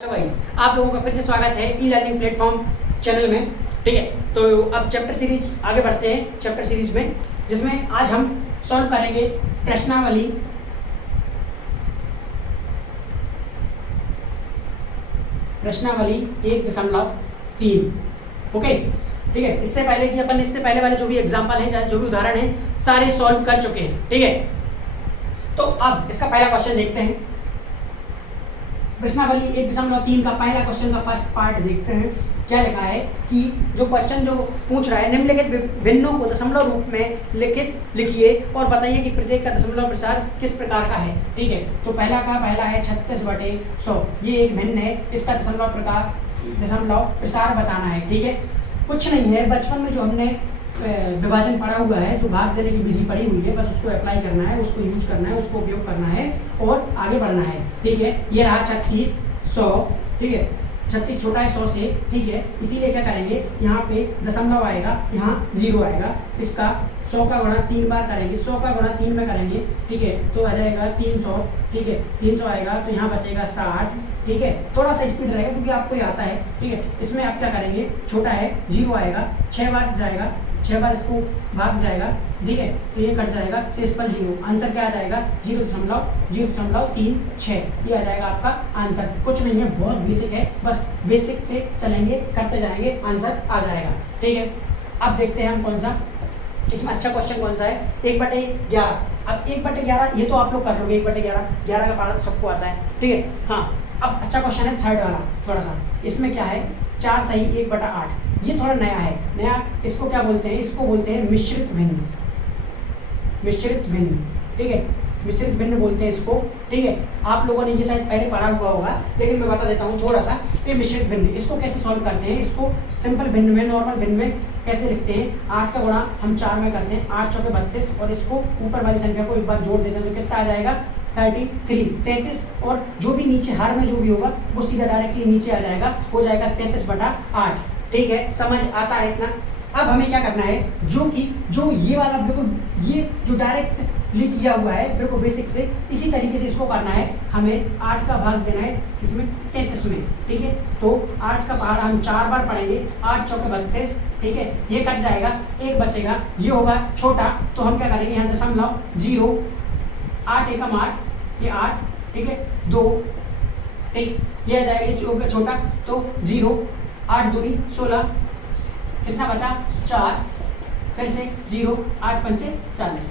Hello guys, आप लोगों का फिर से स्वागत है ई लर्निंग प्लेटफॉर्म चैनल में। ठीक है, तो अब चैप्टर सीरीज आगे बढ़ते हैं चैप्टर सीरीज में, जिसमें आज हम सॉल्व करेंगे प्रश्नावली प्रश्नावली 1.3। ओके, ठीक है। इससे पहले कि अपन इससे पहले वाले जो भी एग्जाम्पल है, जो भी उदाहरण है, सारे सॉल्व कर चुके हैं। ठीक है, तो अब इसका पहला क्वेश्चन देखते हैं। प्रश्नावली 1.3 का पहला क्वेश्चन का फर्स्ट पार्ट देखते हैं। क्या लिखा है कि जो क्वेश्चन जो पूछ रहा है, निम्नलिखित भिन्नों को दशमलव रूप में लिखिए और बताइए कि प्रत्येक का दशमलव प्रसार किस प्रकार का है। ठीक है, तो पहला है 36/100। ये एक भिन्न है, इसका दशमलव प्रसार बताना है। ठीक है, कुछ नहीं है, बचपन में जो हमने विभाजन पढ़ा हुआ है, जो भाग देने की विधि पढ़ी हुई है, बस उसको अप्लाई करना है, उसको यूज करना है, उसको उपयोग करना है और आगे बढ़ना है। ठीक है, ये रहा 36 100। ठीक है, 36 छोटा है 100 से। ठीक है, इसीलिए क्या करेंगे, यहाँ पे दशमलव आएगा, यहाँ 0 आएगा। इसका 100 का गुणा 3 बार करेंगे, 100 का गुणा 3 में करेंगे। ठीक है, तो आ जाएगा 300। ठीक है, 300 आएगा तो यहाँ बचेगा 60। ठीक है, थोड़ा सा स्पीड रहेगा क्योंकि आपको ये आता है। ठीक है, इसमें आप क्या करेंगे, छोटा है 0 आएगा, 6 बार जाएगा, 6 बार इसको भाग जाएगा। ठीक है, तो ये कट जाएगा, शेषफल 0। आंसर क्या आ जाएगा, 0.036। ये आ जाएगा आपका आंसर। कुछ नहीं है, बहुत बेसिक है, बस बेसिक से चलेंगे, करते जाएंगे, आंसर आ जाएगा। ठीक है, अब देखते हैं हम कौन सा इसमें अच्छा क्वेश्चन कौन सा है। 1/11। अब 1/11 ये तो आप लोग कर लोगे, 1/11 11 का पारा तो सबको आता है। ठीक है, हाँ, अब अच्छा क्वेश्चन है थर्ड वाला। थोड़ा सा इसमें क्या है, 4 सही 1/8। ये थोड़ा नया है, नया। इसको क्या बोलते हैं, इसको बोलते हैं मिश्रित भिन्न। मिश्रित भिन्न, ठीक है, मिश्रित भिन्न बोलते हैं इसको। ठीक है, आप लोगों ने ये शायद पहले पढ़ा हुआ होगा, लेकिन मैं बता देता हूँ थोड़ा सा। ये मिश्रित भिन्न, इसको कैसे सॉल्व करते हैं, इसको सिंपल भिन्न में, नॉर्मल भिन्न में कैसे लिखते हैं। 8 का गुणा हम 4 में करते हैं, 8 चौके 32, और इसको ऊपर वाली संख्या को एक बार जोड़ देते हैं तो कितना आ जाएगा, 33। और जो भी नीचे हर में जो भी होगा वो सीधा डायरेक्टली नीचे आ जाएगा, हो जाएगा 33/8। ठीक है, समझ आता है इतना। अब हमें क्या करना है, जो ये वाला बिल्कुल, ये जो डायरेक्ट लिख किया हुआ है बिल्कुल बेसिक से, इसी तरीके से इसको करना है। हमें 8 का भाग देना है इसमें 33 में। ठीक है, तो 8 का भाग हम 4 बार पढ़ेंगे, 8 चौके 32। ठीक है, ये कट जाएगा, एक बचेगा, ये होगा छोटा, तो हम क्या करेंगे, यहाँ दशमलव 0, 8 एकम 8, ये 8। ठीक है, 2। ठीक, ये आ जाएगा, ये छोटा, तो 0, 8 दूनी 16, कितना बचा, 4, फिर से 0, 8 पंचे 40,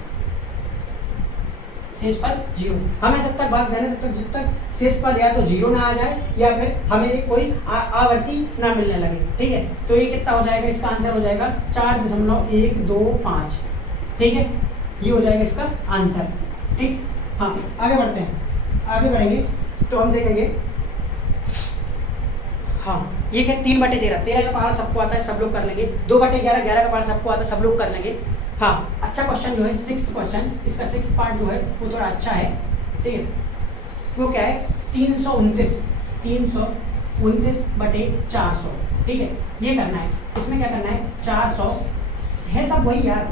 शेषफल 0। हमें जब तक भाग देना, जब तक शेषफल या तो 0 ना आ जाए या फिर हमें कोई आवर्ती ना मिलने लगे। ठीक है, तो ये कितना हो जाएगा, इसका आंसर हो जाएगा 4.125। ठीक है, ये हो जाएगा इसका आंसर। ठीक, हाँ, आगे बढ़ते हैं। आगे बढ़ेंगे तो हम देखेंगे, हाँ, ये क्या, 3/13। 13 का पहाड़ सबको आता है, सब लोग कर लेंगे। 2/11, 11 का पहाड़ सबको आता है, सब लोग कर लेंगे। हाँ, अच्छा क्वेश्चन जो है 6th क्वेश्चन, इसका 6th पार्ट जो है वो थोड़ा अच्छा है। ठीक है, वो क्या है, 329/400। ठीक है, ये करना है। इसमें क्या करना है, 400 है, सब वही यार,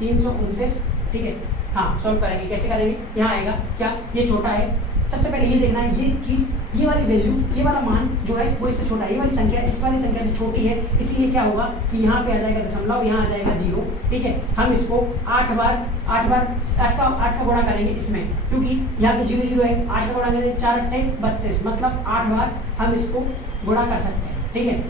329। ठीक है, हाँ, सॉल्व करेंगे। कैसे करेंगे, यहाँ आएगा क्या, ये छोटा है, सबसे पहले ये देखना है, ये चीज़, ये वाली वैल्यू, ये वाला मान जो है वो इससे छोटा है, ये वाली संख्या इस वाली संख्या से छोटी है, इसीलिए क्या होगा कि यहाँ पे आ जाएगा दशमलव, यहाँ आ जाएगा 0। ठीक है, हम इसको 8 का गुणा करेंगे इसमें, क्योंकि यहाँ पे 0 0 है, 8 का गुणा करेंगे, 4 8 32, मतलब 8 बार हम इसको गुणा कर सकते हैं। ठीक है,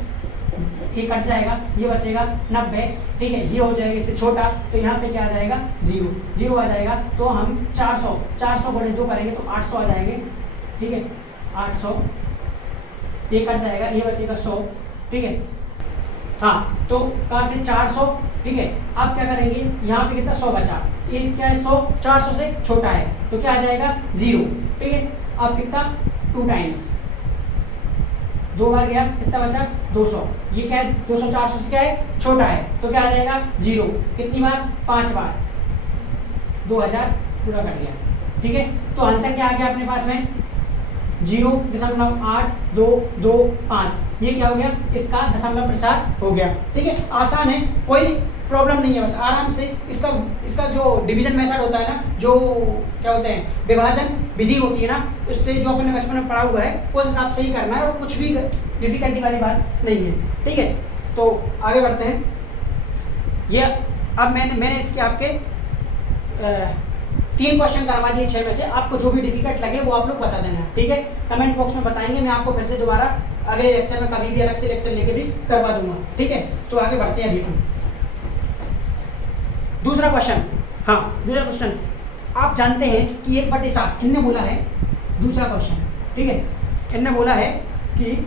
ये कट जाएगा, ये बचेगा 90। ठीक है, ये हो जाएगा इससे छोटा, तो यहाँ पे क्या आ जाएगा, 0 आ जाएगा। तो हम 400 गुणे 2 करेंगे तो 800 आ जाएंगे। ठीक है, 800, ये कट जाएगा, ये बचेगा 100। ठीक है, हाँ, तो कहा थे 400। ठीक है, अब क्या करेंगे, यहाँ पे कितना 100 बचा, ये क्या है, 100 400 से छोटा है, तो क्या आ जाएगा, 0। ठीक है, अब कितना, 2 टाइम्स, 2 बार गया, कितना बचा, 200। ये क्या है, 200 400 से क्या है, छोटा है, तो क्या आ जाएगा, 0। कितनी बार, 5 बार, 2000 पूरा कट गया। ठीक है, तो आंसर क्या आ गया अपने पास में, 0.8225। ये क्या हो गया, इसका दशमलव प्रसार हो गया। ठीक है, आसान है, कोई प्रॉब्लम नहीं है, बस आराम से इसका जो डिवीजन मेथड होता है ना, जो क्या होते हैं विभाजन विधि होती है ना, उससे जो अपने बचपन में पढ़ा हुआ है उस हिसाब से ही करना है, और कुछ भी डिफिकल्टी वाली बात नहीं है, ठीक है। तो आगे बढ़ते हैं। ये अब मैंने इसके आपके 3 क्वेश्चन करवा दिए 6 में से, आपको जो भी डिफिकल्ट लगे वो आप लोग बता देना, ठीक है। कमेंट बॉक्स में बताएंगे, मैं आपको फिर से दोबारा अगले लेक्चर में कभी भी अलग से लेक्चर लेके भी करवा दूंगा, ठीक है। तो आगे बढ़ते हैं अभी हम दूसरा क्वेश्चन। हाँ, दूसरा क्वेश्चन, आप जानते हैं कि 1/7 इनने बोला है, दूसरा क्वेश्चन, ठीक है। इनने बोला है कि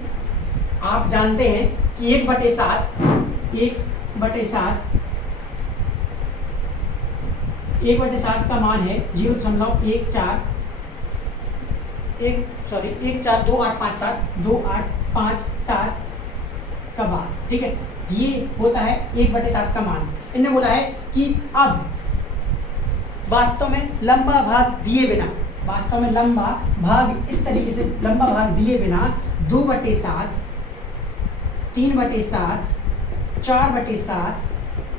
आप जानते हैं कि 1/7 का मान है 0.142857 का बार, ठीक है। ये होता है 1/7 का मान। इन्होंने बोला है कि अब वास्तव में लंबा भाग दिए बिना, वास्तव में लंबा भाग इस तरीके से लंबा भाग दिए बिना 2/7, 3/7, 4/7,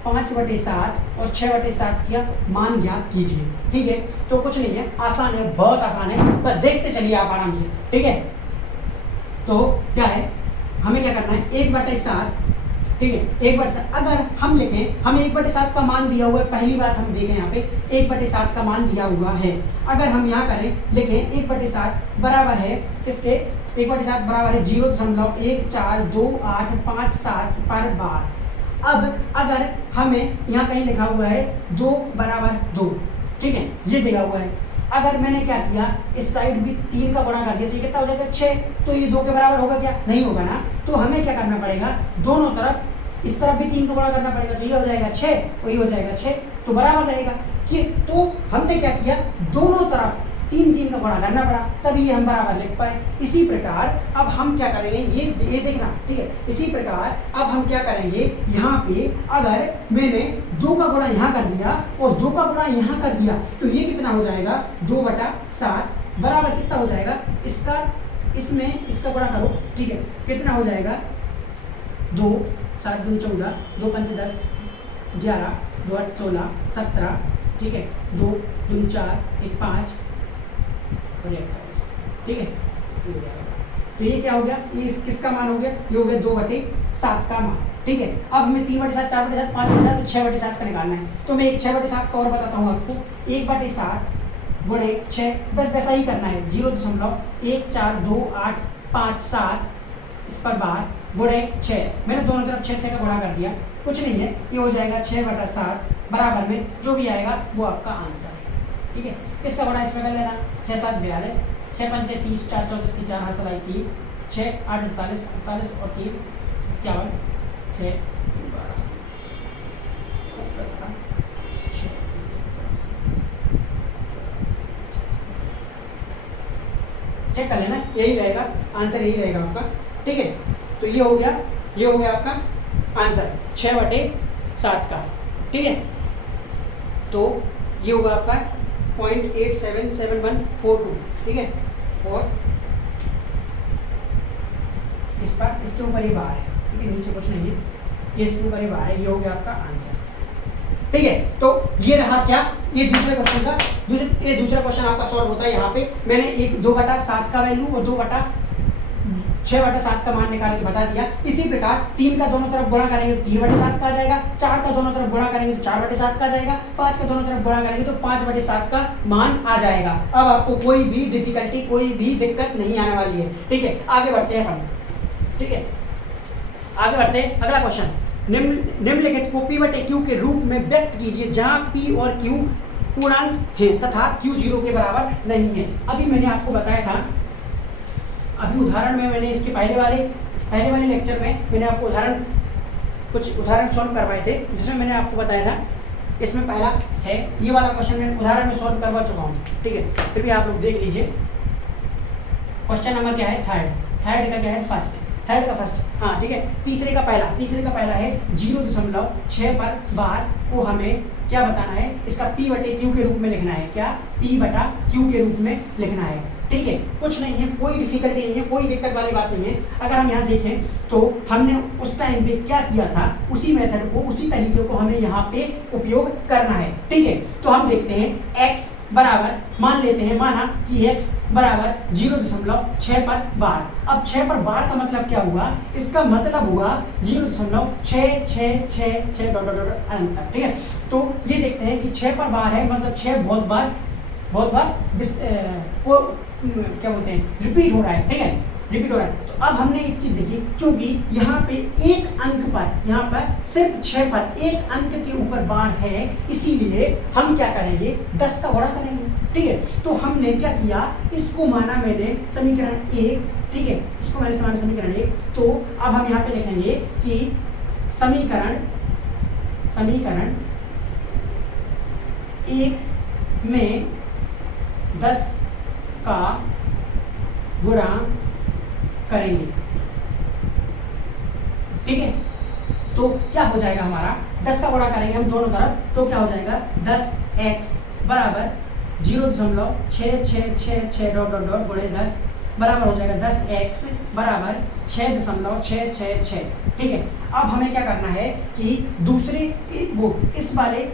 5/7 और 6/7 का मान ज्ञात कीजिए, ठीक है। तो कुछ नहीं है, आसान है, बहुत आसान है, बस देखते चलिए आप आराम से, ठीक है। तो क्या है, हमें क्या करना है, 1/7, ठीक है, 1/7 अगर हम लिखें, हमें 1/7 का मान दिया हुआ है, पहली बात हम देखें यहाँ पे 1/7 का मान दिया हुआ है। अगर हम यहाँ करें, लिखें 1/7 बराबर है किसके, 1/7 बराबर है 0.142857 पर बार। अब अगर हमें यहाँ कहीं लिखा हुआ है 2 बराबर 2, ठीक है, ये दिया हुआ है। अगर मैंने क्या किया, इस साइड भी 3 का गुणा कर दिया तो ये कितना हो जाएगा 6, तो ये 2 के बराबर होगा क्या, नहीं होगा ना। तो हमें क्या करना पड़ेगा, दोनों तरफ, इस तरफ भी 3 का गुणा करना पड़ेगा, तो ये हो जाएगा 6 और ये हो जाएगा 6, तो बराबर रहेगा कि, तो हमने क्या किया, दोनों तरफ 3 का गुणा करना पड़ा, तभी हम बराबर लिख पाए। इसी प्रकार अब हम क्या करेंगे, ये देखना, ठीक है। इसी प्रकार अब हम क्या करेंगे, यहाँ पे अगर मैंने 2 का गुणा यहाँ कर दिया और 2 का गुणा यहाँ कर दिया, तो ये कितना हो जाएगा, 2/7 बराबर कितना हो जाएगा, इसका इसमें इसका गुणा करो, ठीक है, कितना हो जाएगा, 2 7 दूनी 14, 2 पंचे 10, 11, 2 8 16, 17, ठीक है, 2 दूनी 4, 1 5, ठीक है। तो ये क्या हो गया, ये किसका मान हो गया, ये हो गया 2/7 का मान, ठीक है। अब हमें 3/7, 4/7, 5/7 तो 6/7 का निकालना है। तो मैं एक 6/7 का और बताता हूँ आपको, 1/7 गुणे 6, बस वैसा ही करना है, 0.142857 इस पर बार गुणे 6, मैंने दोनों तरफ 6 का गुणा कर दिया, कुछ नहीं है, ये हो जाएगा 6/7 बराबर में जो भी आएगा वो आपका आंसर है, ठीक है। इसका गुणा इसमें कर लेना, 6 7 42, 6 पंचे 30, 4 34 की 4 हाथ सलाई 3, 6 8 48, 48 और 3 51, 6 12 17 चेक कर लेना, यही रहेगा आंसर, यही रहेगा आपका, ठीक है। तो ये हो गया आपका आंसर 6/7 का, ठीक है। तो ये होगा आपका 0.877142, ठीक है। और इस पर इसके ऊपर ही बार है, ठीक है, नीचे कुछ नहीं है, ये इसके ऊपर ही बार है, ये हो गया आपका आंसर, ठीक है। तो ये रहा क्या, ये दूसरे क्वेश्चन का ये दूसरा क्वेश्चन आपका सॉल्व होता है। यहाँ पे मैंने 2/7 का वैल्यू और 6/7 का मान निकाल के बता दिया। इसी प्रकार 3 का दोनों तरफ गुणा करेंगे तो 3/7 का आ जाएगा, 4 का दोनों तरफ गुणा करेंगे तो 4/7 का आ जाएगा, 5 का दोनों तरफ गुणा करेंगे तो 5/7 का मान आ जाएगा। अब आपको कोई भी डिफिकल्टी, कोई भी दिक्कत नहीं आने वाली है, ठीक है। आगे बढ़ते हैं अपन, ठीक है, आगे बढ़ते हैं। अगला क्वेश्चन, निम्नलिखित को P/Q के रूप में व्यक्त कीजिए जहां P और Q पूर्णांक है तथा Q 0 के बराबर नहीं है। अभी मैंने आपको बताया था, अभी उदाहरण में मैंने इसके पहले वाले लेक्चर में मैंने आपको कुछ उदाहरण सॉल्व करवाए थे, जिसमें मैंने आपको बताया था, इसमें पहला है ये वाला क्वेश्चन मैं उदाहरण में सॉल्व करवा चुका हूँ, ठीक है। फिर भी आप लोग देख लीजिए। क्वेश्चन नंबर क्या है, थर्ड का क्या है, थर्ड का फर्स्ट, हाँ ठीक है। तीसरे का पहला है 0.6 पर बार को हमें क्या बताना है, इसका P/Q के रूप में लिखना है, क्या P/Q के रूप में लिखना है, ठीक है, कुछ नहीं है, कोई डिफिकल्टी नहीं है, कोई दिक्कत वाली बात नहीं है। अगर हम यहाँ देखें तो हमने उस टाइम पे क्या किया था, उसी मेथड को, उसी तरीके को हमें यहाँ पे उपयोग करना है। ठीक है, तो हम देखते हैं x बराबर, मान लेते हैं, माना कि x बराबर 0.6 पर बार। अब 6 पर बार का मतलब क्या हुआ, इसका मतलब हुआ 0.66666 डॉट डॉट डॉट अनंत तक। ठीक है, तो ये देखते हैं कि 6 पर बार है, मतलब 6 बहुत बार क्या बोलते हैं, रिपीट हो रहा है। ठीक है, रिपीट हो रहा है। तो अब हमने एक चीज देखी, क्योंकि यहाँ पे एक अंक पर, यहाँ पर सिर्फ 6 पर एक अंक के ऊपर बार है, इसीलिए हम क्या करेंगे, 10 का गुणा करेंगे। ठीक है, तो हमने क्या किया, इसको माना मैंने समीकरण 1। ठीक है, इसको मैंने माना समीकरण 1। तो अब हम यहाँ पे लिखेंगे कि समीकरण 1 में 10 का गुणा करेंगे। ठीक है, तो क्या हो जाएगा हमारा, 10 का गुणा करेंगे हम दोनों तरफ, तो क्या हो जाएगा, 10x बराबर 0.666 डॉट डॉट डॉट गुणे 10 बराबर हो जाएगा 10x बराबर 6.666। ठीक है, अब हमें क्या करना है कि दूसरे इस वाले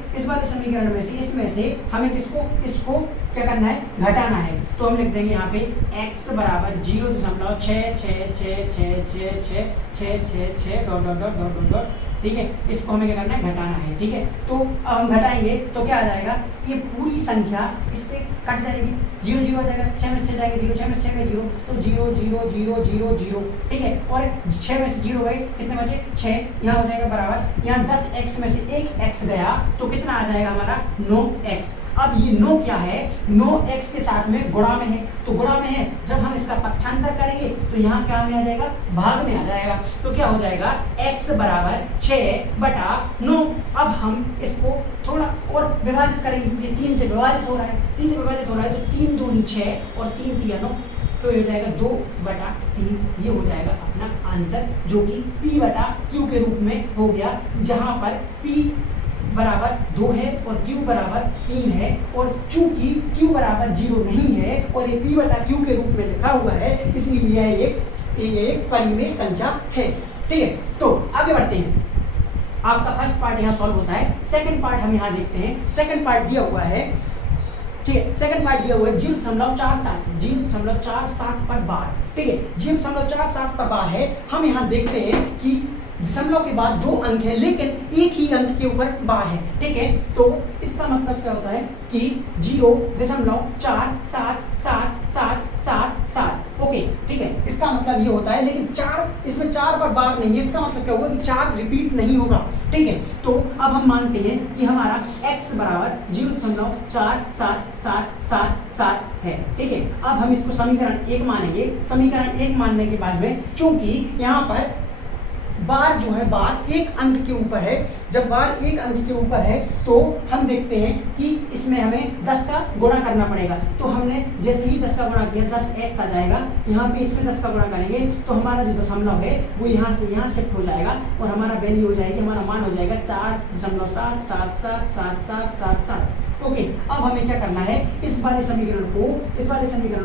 समीकरण में से, इसमें से हमें इसको क्या करना है, घटाना है। तो हम लिख देंगे यहाँ पे x बराबर 0.66666 dot dot dot dot dot. ठीक है, इसको हमें क्या करना है, घटाना है। ठीक है, तो अब हम घटाएंगे तो क्या आ जाएगा, ये पूरी संख्या इससे कट जाएगी, 0 0 हो जाएगा, 6 में से 6 जाएगा 0, 6 में से 6 गए 0, तो 0 0 0 0 0। ठीक है, और 6 में से 0 गए, कितने बचे, 6, यहाँ हो जाएगा बराबर, यहाँ 10x में से एक x गया, तो कितना आ जाएगा हमारा, 9x। अब ये 9 क्या है, 9x के साथ में गुणा में है, तो गुणा में है, जब हम इसका पक्षांतर करेंगे तो यहाँ क्या में आ जाएगा, भाग में आ जाएगा। तो क्या हो जाएगा, x बराबर 6/9। अब हम इसको थोड़ा और विभाजित करेंगे, ये 3 से विभाजित हो रहा है, 3 से विभाजित हो रहा है, तो 3 दूनी 6 और 3 तिया 9, तो ये हो जाएगा 2/3। ये हो जाएगा अपना आंसर, जो कि p/q के रूप में हो गया, जहां पर p बराबर 2 है और q बराबर 3 है, और चूंकि q बराबर 0 नहीं है और ये p/q के रूप में लिखा हुआ है, इसलिए यह एक परिमेय संख्या है। ठीक है, तो आगे बढ़ते हैं। आपका फर्स्ट पार्ट यहाँ सॉल्व होता है, सेकंड पार्ट हम यहाँ देखते हैं। सेकंड पार्ट दिया हुआ है, ठीक है, सेकंड पार्ट दिया हुआ है 0.47 पर बार। ठीक है, 0.47 पर बार है। हम यहाँ देखते हैं कि दशमलव के बाद 2 अंक है, लेकिन एक ही अंक के ऊपर बार है। ठीक है, तो इसका मतलब क्या होता है कि 0.477777। ओके, ठीक है, इसका मतलब ये होता है, लेकिन 4, इसमें 4 पर बार नहीं है, इसका मतलब क्या होगा कि 4 रिपीट नहीं होगा। ठीक है, तो अब हम मानते हैं कि हमारा x बराबर 0.47777 है। ठीक है, अब हम इसको समीकरण 1 मानेंगे। समीकरण 1 मानने के बाद में, चूंकि यहाँ पर बार जो है, बार एक अंक के ऊपर है, जब बार एक अंक के ऊपर है तो हम देखते हैं कि इसमें हमें 10 का गुणा करना पड़ेगा। तो हमने जैसे ही 10 का गुणा किया, 10x आ जाएगा, यहाँ पे इसमें 10 का गुणा करेंगे तो हमारा जो दशमलव है वो यहाँ से यहाँ शिफ्ट हो जाएगा, और हमारा वैल्यू हो जाएगी, हमारा मान हो जाएगा 4.7777777। ओके, अब हमें क्या करना है, इस वाले समीकरण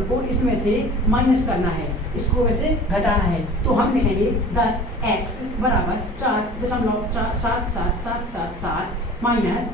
को इसमें से माइनस करना है, इसको वैसे घटाना है। तो हम लिखेंगे 10x बराबर 4.77777 माइनस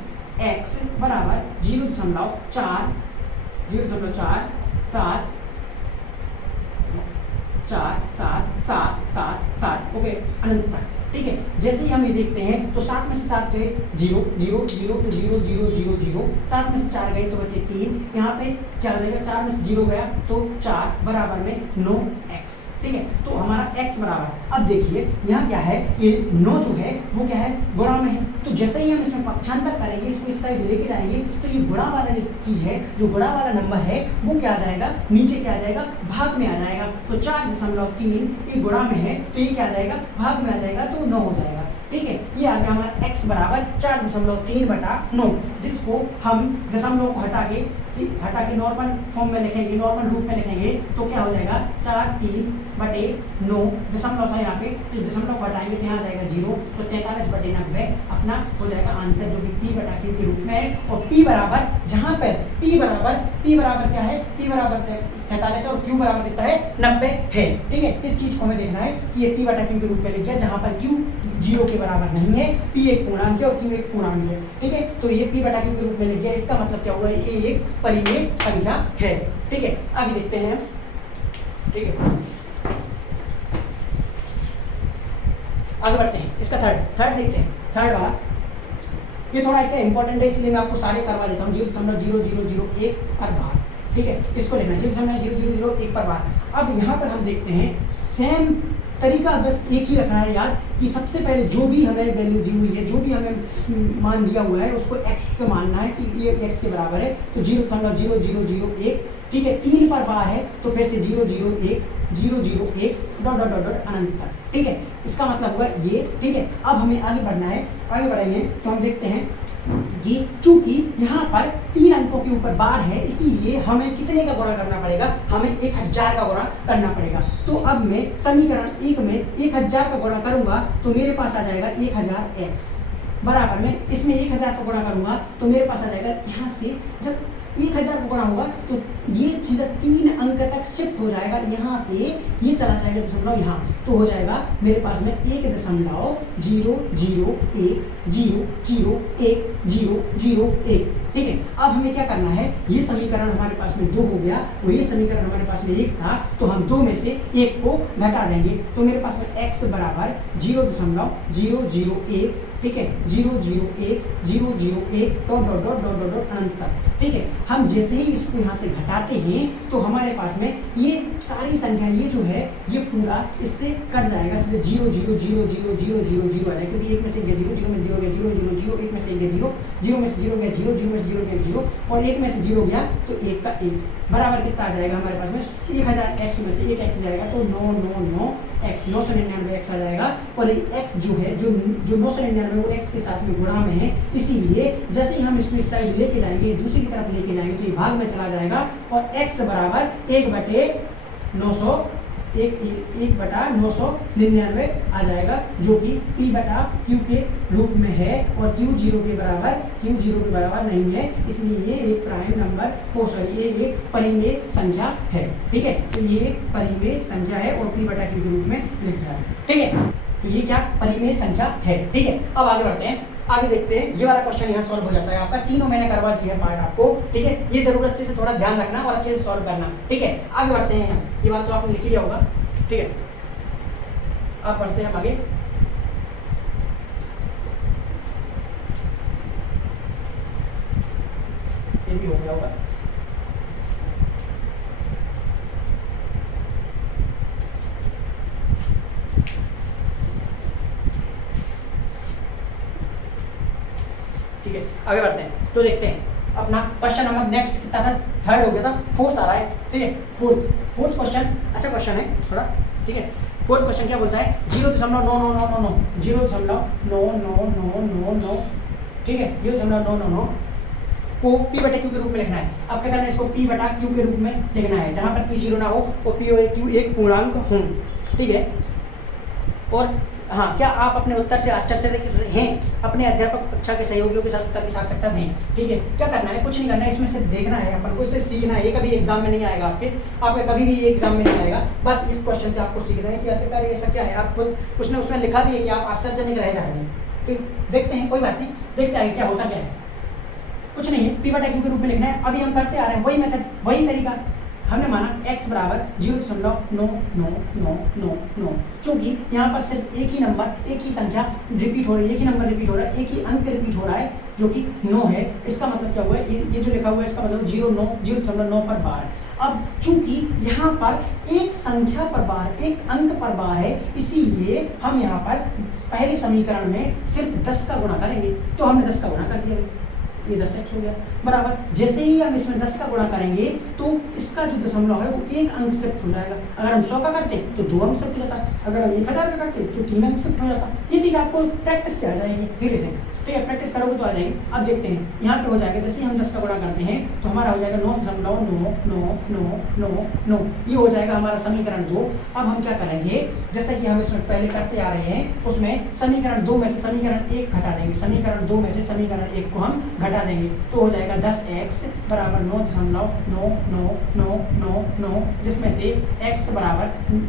x बराबर 0.477777। ओके, अनंत तक। ठीक है, जैसे ही हम ये देखते हैं तो 7 में से 7 गए 0 0 0 तो 0 0 0 0, 7 में से 4 गए तो बचे 3, यहाँ पे क्या हो जाएगा, 4 में से 0 गया तो 4 बराबर में 9x। ठीक है, तो हमारा x बराबर, अब देखिए यहाँ क्या है, ये 9 जो है वो क्या है, गुणा में है। तो जैसे ही हम इसमें पक्षांतर करेंगे, इसको इस साइड लेके जाएंगे, तो ये गुणा वाला जो चीज है, जो गुणा वाला नंबर है वो क्या आ जाएगा, नीचे क्या आ जाएगा, भाग में आ जाएगा। तो 4.3 ये गुणा में है, तो ये क्या आ जाएगा, भाग में आ जाएगा, तो 9 हो जाएगा। ठीक है, ये आ गया हमारा x बराबर 4.3/9, जिसको हम दशमलव को हटा के नॉर्मल फॉर्म में लिखेंगे, नॉर्मल रूप में लिखेंगे, तो क्या हो जाएगा, 4 3 बटे 9 दशमलव था यहाँ पे, तो दशमलव घटाएंगे तो यहाँ आ जाएगा 0, तो 43 बटे 90 अपना हो जाएगा आंसर, जो कि P बटा Q के रूप में है। और P बराबर जहाँ पर P बराबर क्या है, P बराबर 43 और Q बराबर कितना है 90 है। ठीक है, इस चीज को हमें देखना है कि ये P बटा Q के रूप में लिख गया, जहाँ पर Q 0 के बराबर नहीं है, P एक पूर्णांक है और Q एक पूर्णांक है। ठीक है, तो ये P बटा Q के रूप में लिख गया, इसका मतलब क्या हुआ, ये एक परिमेय संख्या है। ठीक है, आगे देखते हैं। ठीक है, आगे बढ़ते हैं, इसका थर्ड देखते हैं। थर्ड वाला ये थोड़ा क्या इंपॉर्टेंट है, इसलिए मैं आपको सारे करवा देता हूँ। 0.0001 पर बार। ठीक है, इसको लेना 0.0001 पर बार। अब यहाँ पर हम देखते हैं सेम तरीका, बस एक ही रखना है याद कि सबसे पहले जो भी हमें वैल्यू दी हुई है, जो भी हमें मान दिया हुआ है, उसको x का मानना है कि ये x के बराबर है, तो 0.0001। ठीक है, 3 पर बार है तो फिर से 001 डॉट डॉट डॉट डॉट अनंत तक। ठीक है, इसका मतलब हुआ ये। ठीक है, अब हमें आगे बढ़ना है, आगे बढ़ेंगे तो हम देखते हैं कि चूंकि यहाँ पर 3 अंकों के ऊपर बार है, इसीलिए हमें कितने का गुणा करना पड़ेगा, हमें 1000 का गुणा करना पड़ेगा। तो अब मैं समीकरण 1 में 1000 का गुणा करूंगा तो मेरे पास आ जाएगा 1000x बराबर में, इसमें 1000 का गुणा करूंगा तो मेरे पास आ जाएगा, यहाँ से जब 1000 को गुणा होगा तो ये सीधा 3 अंक तक शिफ्ट हो जाएगा, यहाँ से ये चला जाएगा दशमलव यहाँ, तो हो जाएगा मेरे पास में 1.0010010001। ठीक है, अब हमें क्या करना है, ये समीकरण हमारे पास में 2 हो गया और ये समीकरण हमारे पास में 1 था, तो हम 2 में से 1 को घटा देंगे, तो मेरे पास में x बराबर 0.001। ठीक है, 001 dot dot dot dot dot dot अनंत तक। ठीक है, हम जैसे ही इसको यहाँ से घटाते हैं तो हमारे पास में ये सारी संख्या, ये जो है ये पूरा इससे कट जाएगा, सीधे 0 0 0 0 0 0 0 आ जाएगा, क्योंकि 1 में से 0 0 में 0 गया 0 0 0, 1 में से 0 0 में से 0 गया 0 0 में से 0 गया 0 और 1 में से 0 गया तो 1 का 1 बराबर कितना आ जाएगा हमारे पास में 1000x में से 1 x जाएगा तो 999x 999x आ जाएगा। और ये x जो है जो 999 वो x के साथ में गुणा में है, इसीलिए जैसे ही हम इसको इस साइड लेके जाएंगे, दूसरी की तरफ लेके जाएंगे तो ये भाग में चला जाएगा और x बराबर 1/999 आ जाएगा, जो कि P बटा Q के रूप में है और Q 0 के बराबर नहीं है, इसलिए ये एक प्राइम नंबर ये एक परिमेय संख्या है। ठीक है, तो ये एक परिमेय संख्या है और P बटा Q के रूप में लिखा है। ठीक है, तो ये क्या परिमेय संख्या है। ठीक है, अब आगे बढ़ते हैं, आगे देखते हैं। ये वाला क्वेश्चन यहाँ सॉल्व हो जाता है आपका, तीनों मैंने करवा दिया है पार्ट आपको। ठीक है, ये जरूर अच्छे से थोड़ा ध्यान रखना और अच्छे से सॉल्व करना। ठीक है, आगे बढ़ते हैं, ये वाला तो आपने लिख लिया होगा। ठीक है, अब बढ़ते हैं आगे। ये भी हो गया होगा। ठीक है, आगे बढ़ते हैं तो देखते हैं अपना क्वेश्चन नंबर नेक्स्ट कितना था, 3rd हो गया था, 4th आ रहा है। ठीक है, फोर्थ क्वेश्चन अच्छा क्वेश्चन है थोड़ा। ठीक है, 4th क्वेश्चन क्या बोलता है, 0.99999 ठीक है 0.999 को P बटा Q के रूप में लिखना है। अब क्या करना है, इसको P बटा Q के रूप में लिखना है, जहाँ पर Q 0 ना हो और P और Q एक पूर्णांक हो। ठीक है, और हाँ, क्या आप अपने उत्तर से आश्चर्यचकित हैं, अपने अध्यापक कक्षा के सहयोगियों के साथ उत्तर की सार्थकता दें। ठीक है, क्या करना है, कुछ नहीं करना है, इसमें से देखना है अपन को, इससे सीखना है। ये कभी एग्जाम में नहीं आएगा आपके कभी भी ये एग्जाम में नहीं आएगा, बस इस क्वेश्चन से आपको सीखना है कि आखिरकार ऐसा क्या है। आपको उसने उसमें लिखा भी है कि आप आश्चर्यजनक रह जाएंगे। फिर देखते हैं, कोई बात नहीं, देखते आगे क्या होता क्या है। कुछ नहीं है, P बटा Q के रूप में लिखना है। अभी हम करते आ रहे हैं वही मेथड, वही तरीका। हमने माना x बराबर 0.9999, चूंकि यहाँ पर सिर्फ एक ही नंबर, एक ही संख्या रिपीट हो रही है, एक ही नंबर रिपीट हो रहा है, एक ही अंक रिपीट हो रहा है जो कि 9 है। इसका मतलब क्या हुआ है, ये जो लिखा हुआ है इसका मतलब 0.9 पर बार। अब चूंकि यहाँ पर एक संख्या पर बार, एक अंक पर बार है, इसीलिए हम यहाँ पर पहले समीकरण में सिर्फ 10 का गुणा करेंगे, तो हमने 10 का गुणा कर दिया, ये 10x हो गया बराबर। जैसे ही हम इसमें 10 का गुणा करेंगे तो इसका जो दशमलव है वो एक अंक शिफ्ट हो जाएगा। अगर हम 100 का करते तो 2 अंक शिफ्ट हो जाता, अगर हम 1000 का करते तो 3 अंक शिफ्ट हो जाता। ये चीज़ आपको प्रैक्टिस से आ जाएगी धीरे से। ठीक है, प्रैक्टिस करोगे तो आ जाएगी। अब देखते हैं यहाँ पे हो जाएगा, जैसे हम 10 का गुणा करते हैं तो हमारा हो जाएगा 9.99999, ये हो जाएगा हमारा समीकरण 2। अब हम क्या करेंगे, जैसा कि हम इसमें पहले करते आ रहे हैं, उसमें समीकरण 2 में से समीकरण 1 घटा देंगे, समीकरण 2 में से समीकरण 1 को हम घटा देंगे तो हो जाएगा 10x बराबर 9.99999, जिसमें से x बराबर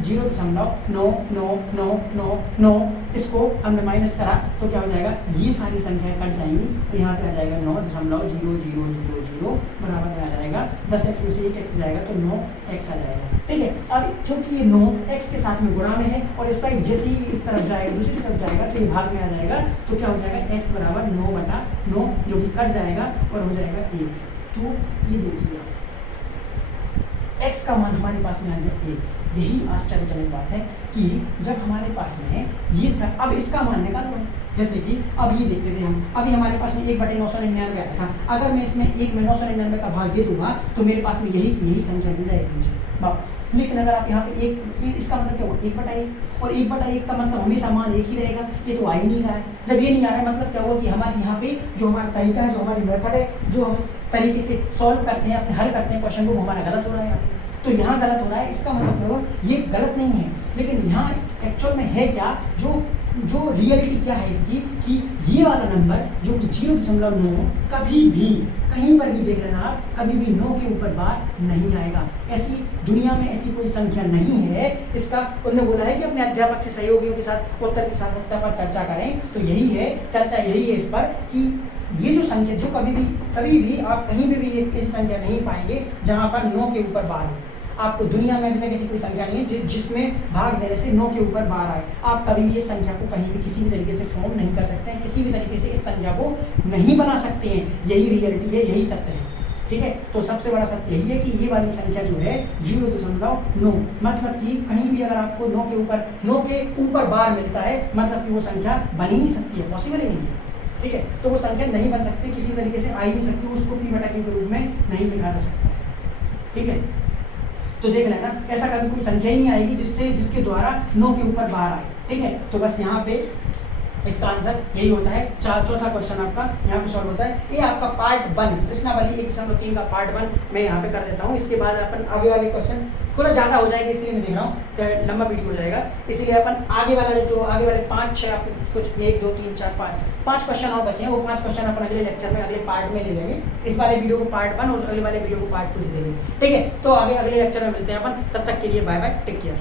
0.99999। इसको हमने माइनस करा तो क्या हो जाएगा, ये सारी संख्याएं कट जाएंगी तो यहाँ पे आ जाएगा 9.0000 बराबर में आ जाएगा 10x में से 1x जाएगा तो 9x आ जाएगा। ठीक है, अब क्योंकि ये 9x के साथ में गुणा में है और इस साइड जैसे ही इस तरफ जाएगा दूसरी तरफ जाएगा तो ये भाग में आ जाएगा तो क्या हो जाएगा x बराबर 9/9 जो कि कट जाएगा और हो जाएगा 1। तो ये देखिए x का मान हमारे पास में आ गया 1। यही आश्चर्यजनक बात है कि जब हमारे पास में ये था, अब इसका मान निकालो है। जैसे कि अब ये देखते थे हम, अभी हमारे पास में 1/999 आया था, अगर मैं इसमें 1 में 999 का भाग दे दूंगा तो मेरे पास में यही की यही संख्या मिल जाएगी मुझे वापस। लेकिन अगर आप यहाँ पे एक, इसका मतलब क्या हुआ 1/1, और 1/1 का मतलब हमेशा मान एक ही रहेगा, ये तो आ ही नहीं रहा है। जब ये नहीं आ रहा है मतलब क्या हुआ कि हमारे यहाँ पे जो हमारा तरीका है, जो हमारी मेथड है, जो हम तरीके से सॉल्व करते हैं, अपने हल करते हैं क्वेश्चन को, वो हमारा गलत हो रहा है। तो यहाँ गलत हो रहा है, इसका मतलब ये गलत नहीं है, लेकिन यहाँ एक्चुअल में है क्या, जो रियलिटी क्या है इसकी, कि ये वाला नंबर जो कि 0.9 कभी भी कहीं पर भी देख लेना आप, कभी भी 9 के ऊपर बार नहीं आएगा। ऐसी दुनिया में ऐसी कोई संख्या नहीं है। इसका उन्होंने बोला है कि अपने अध्यापक से सहयोगियों के साथ उत्तर की सार्थकता पर चर्चा करें, तो यही है चर्चा, यही है इस पर कि ये जो संख्या जो कभी भी आप कहीं भी एक ऐसी संख्या नहीं पाएंगे जहाँ पर 9 के ऊपर बार हो। आपको दुनिया में अभी तक ऐसी कोई संख्या नहीं है जिसमें भाग देने से 9 के ऊपर बार आए। आप कभी भी इस संख्या को कहीं भी किसी भी तरीके से फॉर्म नहीं कर सकते हैं, किसी भी तरीके से इस संख्या को नहीं बना सकते हैं। यही रियलिटी है, यही सत्य है। ठीक है, तो सबसे बड़ा सत्य यही है कि ये वाली संख्या जो है 0.9, मतलब कि कहीं भी अगर आपको 9 के ऊपर बार मिलता है, मतलब कि वो संख्या बन ही नहीं सकती है, पॉसिबल ही नहीं है। ठीक है, तो वो संख्या नहीं बन सकती, किसी तरीके से आ ही नहीं सकती, उसको p/q के रूप में नहीं लिखा जा सकता है। ठीक है, तो देख लेना ऐसा कभी कोई संख्या ही नहीं आएगी जिसके द्वारा 9 के ऊपर बार आए। ठीक है, तो बस यहाँ पे इसका आंसर यही होता है। चौथा क्वेश्चन आपका यहाँ पे सॉल्व होता है। ये आपका पार्ट 1 प्रश्नावली 1.3 का पार्ट 1 मैं यहाँ पे कर देता हूँ। इसके बाद अपन आगे वाले क्वेश्चन थोड़ा ज़्यादा हो जाएगा, इसलिए मैं देख रहा हूँ लंबा वीडियो हो जाएगा, इसीलिए अपन आगे वाले 5-6 आपके कुछ 1 2 3 4 5 क्वेश्चन और बचे हैं, वो 5 क्वेश्चन अपन अगले लेक्चर में अगले पार्ट में ले लेंगे। इस वाले वीडियो को पार्ट 1 और अगले वाले वीडियो को पार्ट 2 दे देंगे। ठीक है, तो अगले लेक्चर में मिलते हैं अपन, तब तक के लिए बाय बाय, टेक केयर।